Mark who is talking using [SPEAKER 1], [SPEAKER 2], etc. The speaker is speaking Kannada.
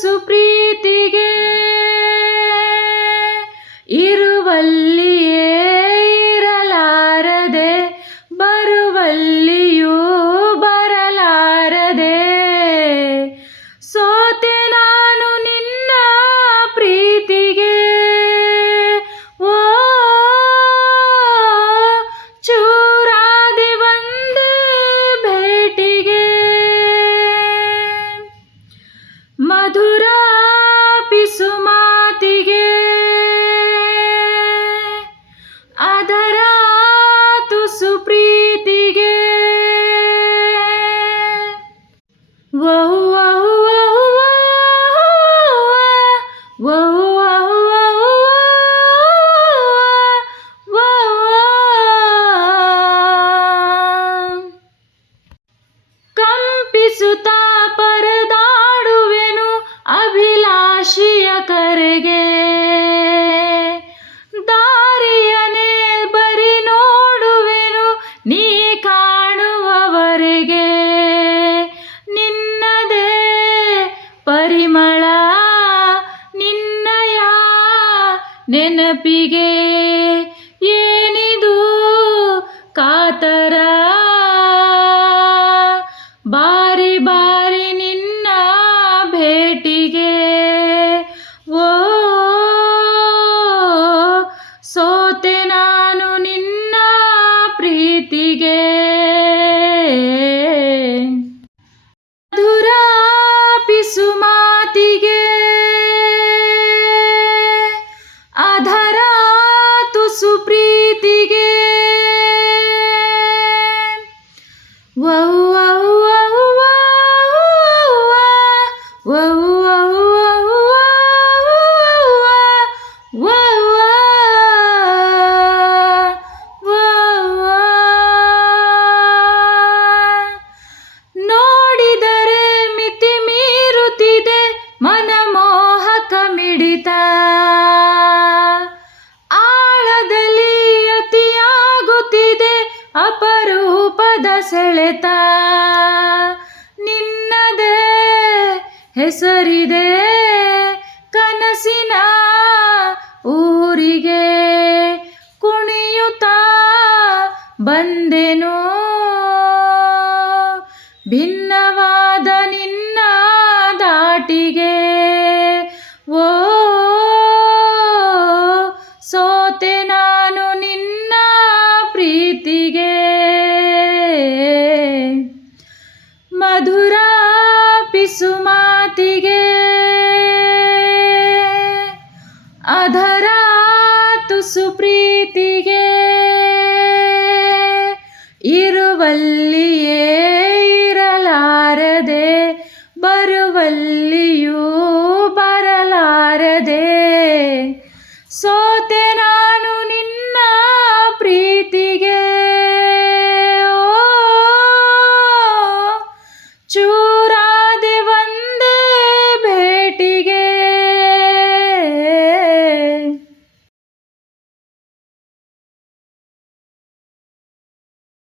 [SPEAKER 1] सुप्रिय சொல்லி oh, oh. ನೆನಪಿಗೆ ಏನಿದು? ಕಾತರ ಅಪರೂಪದ ಸೆಳೆತ. ನಿನ್ನದೇ ಹೆಸರಿದೆ ಕನಸಿನ ಊರಿಗೆ. ಕುಣಿಯುತ್ತಾ ಬಂದೆನು. ಭಿನ್ನವಾದ ನಿನ್ನ ಅಧರ ತುಸು ಪ್ರೀತಿಗೆ ಇರುವಲ್ಲಿ